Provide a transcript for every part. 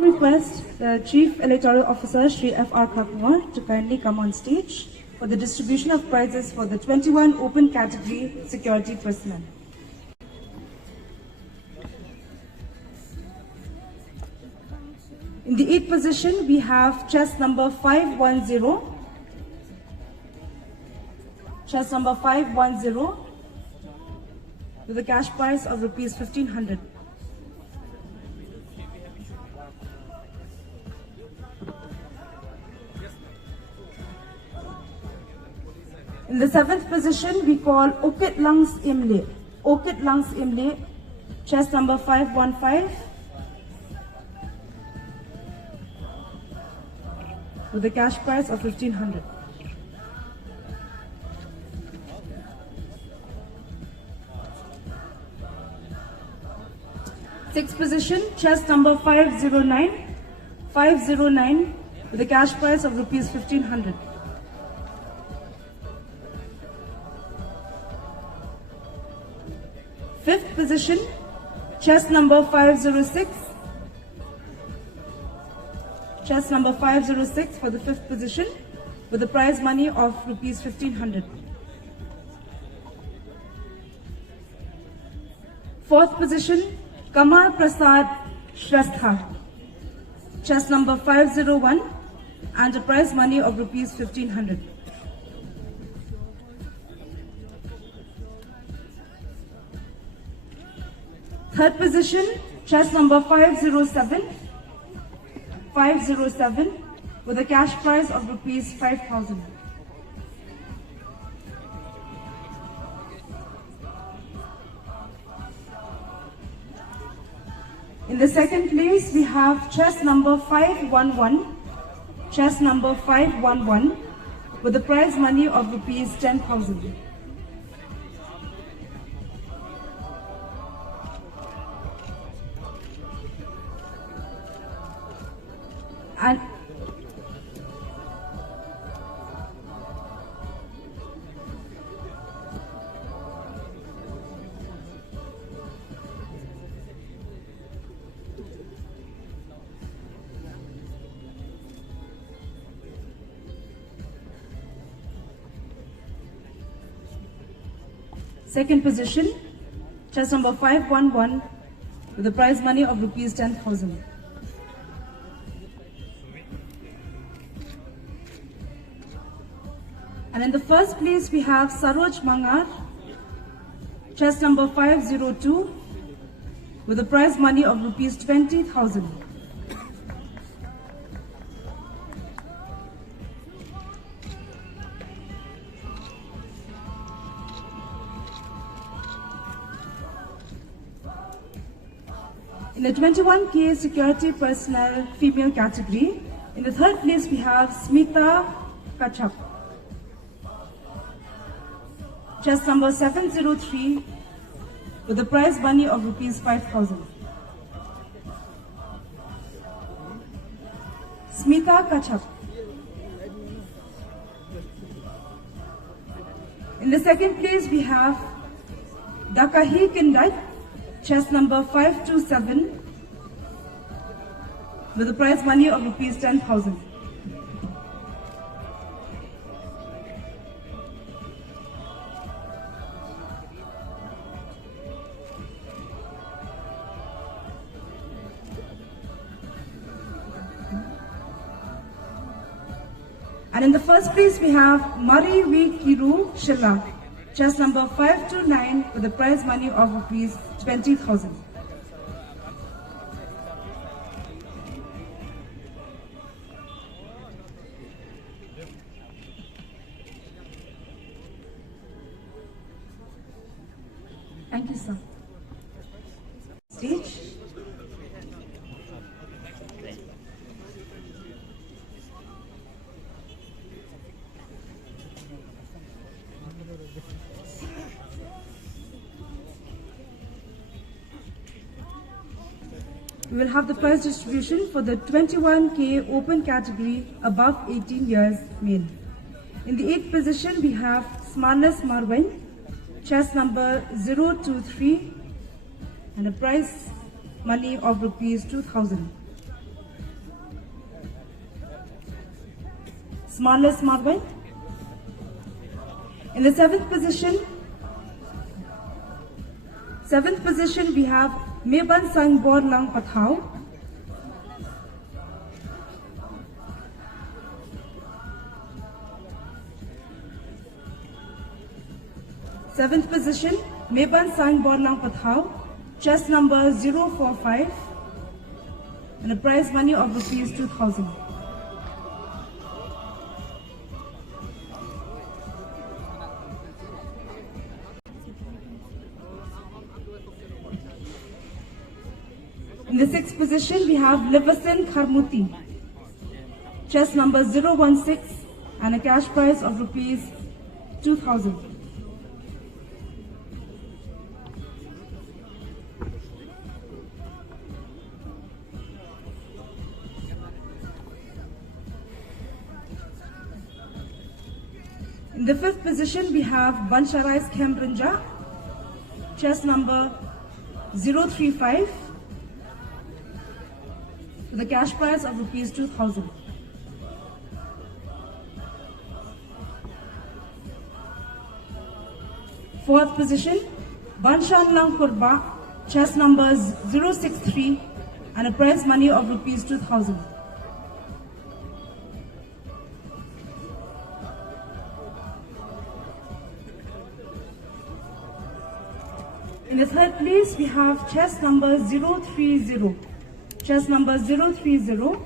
request the Chief Electoral Officer, Shri F.R. Kapur, to kindly come on stage for the distribution of prizes for the 21 open category security personnel. In the 8th position, we have chest number 510. Chest number 510 with a cash prize of rupees 1500. In the 7th position, we call Okit Langs Imle. Okit Langs Imle, chest number 515 with a cash prize of 1500. Sixth position, chest number 509 with a cash prize of rupees 1500. Fifth position, chest number 506. Chest number 506 for the 5th position with a prize money of rupees 1500. Fourth position, Kamal Prasad Shrestha. Chest number 501 and a prize money of rupees 1500. Third position, chest number 507 with a cash prize of rupees 5000. In the second place, we have chest number 511 with a prize money of rupees 10,000. And second position, chest number 511 with a prize money of rupees 10,000. And in the first place, we have Saroj Mangar, chest number 502 with a prize money of rupees 20,000. In the 21K security personnel female category, in the third place we have Smita Kachap. Chest number 703 with a prize money of rupees 5,000. Smita Kachap. In the second place we have Dakahi Kindat, chest number 527 with a prize money of rupees 10,000. And in the first place we have MARWEIN Shillong, chest number 529 with a prize money of rupees 20,000. Thank you, sir. Stage. We will have the prize distribution for the 21K open category above 18 years male. In the 8th position, we have Smarness MARWEIN, chest number 023 and a prize money of rupees 2,000. smallest Marwin. In the seventh position we have Meban Sang Bor Lang Pathau. Seventh position, Meban Sang Bor Lang Pathau, chest number 045, and a prize money of rupees 2,000. In the sixth position, we have Liverson Kharmuti, chest number 016, and a cash prize of rupees 2,000. In the fifth position, we have Bansharais Kemrinja, chest number 035, with a cash prize of rupees 2,000. Fourth position, Banshan Lang Kurba, chest number 063, and a prize money of rupees 2,000. In the third place, we have chest number 030, chest number 030,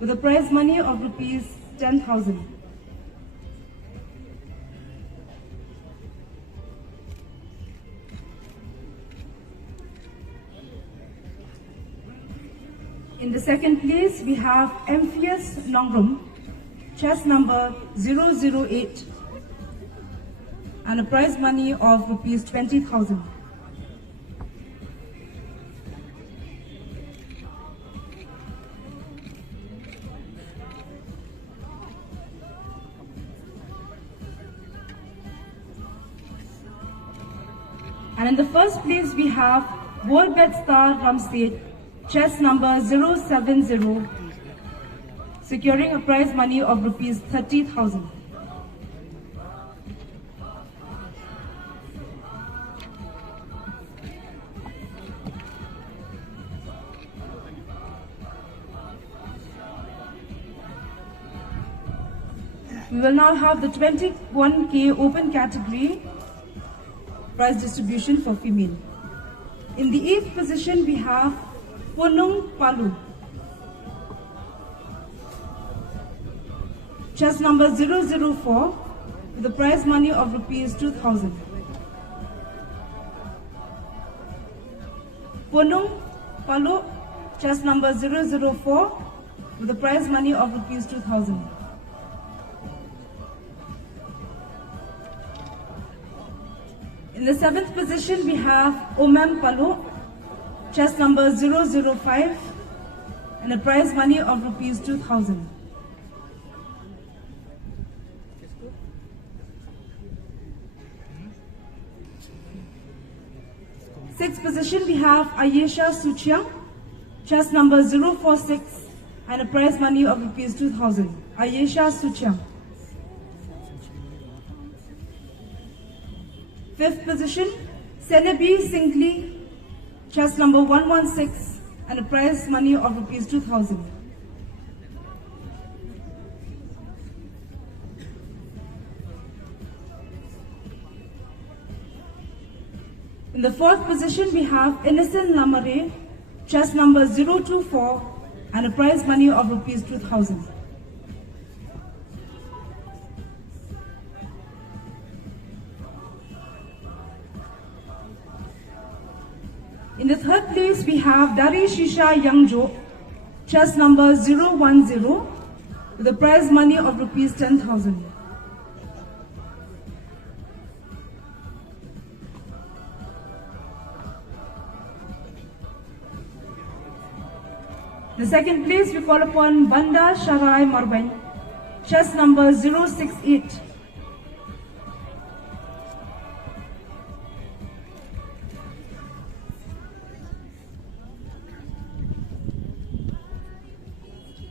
with a prize money of rupees 10,000. In the second place, we have Amphius Longrum, chest number 008, and a prize money of rupees 20,000. And in the first place, we have WOLBETSTER RAMSIEJ, chest number 070, securing a prize money of rupees 30,000. We will now have the 21K open category prize distribution for female. In the 8th position, we have Punung Palu, chest number 004, with a prize money of rupees 2,000. Punung Palu, chest number 004, with a prize money of rupees 2,000. In the 7th position, we have Omam Palu, chest number 005, and a prize money of rupees 2,000. Sixth position, we have Ayesha Suchiang, chest number 046, and a prize money of rupees 2,000. Ayesha Suchiang. Fifth position, Senebi Singli, chest number 116, and a prize money of rupees 2,000. In the fourth position, we have Innocent Lamare, chest number 024, and a prize money of rupees 2,000. In the third place, we have Dari Shisha Yangjo, chest number 010, with a prize money of rupees 10,000. The second place, we call upon Banda Sharai MARWEIN, chest number 068.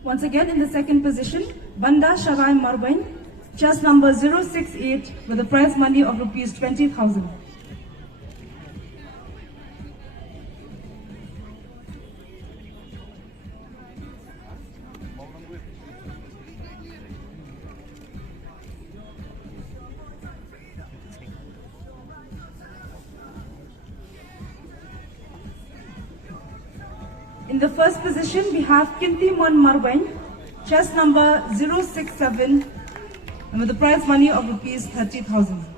Once again, in the second position, Banda Sharai MARWEIN, chest number 068 with a prize money of rupees 20,000. In the first position, we have KYNTIMON MARWEIN, chest number 067, and with a prize money of rupees 30,000.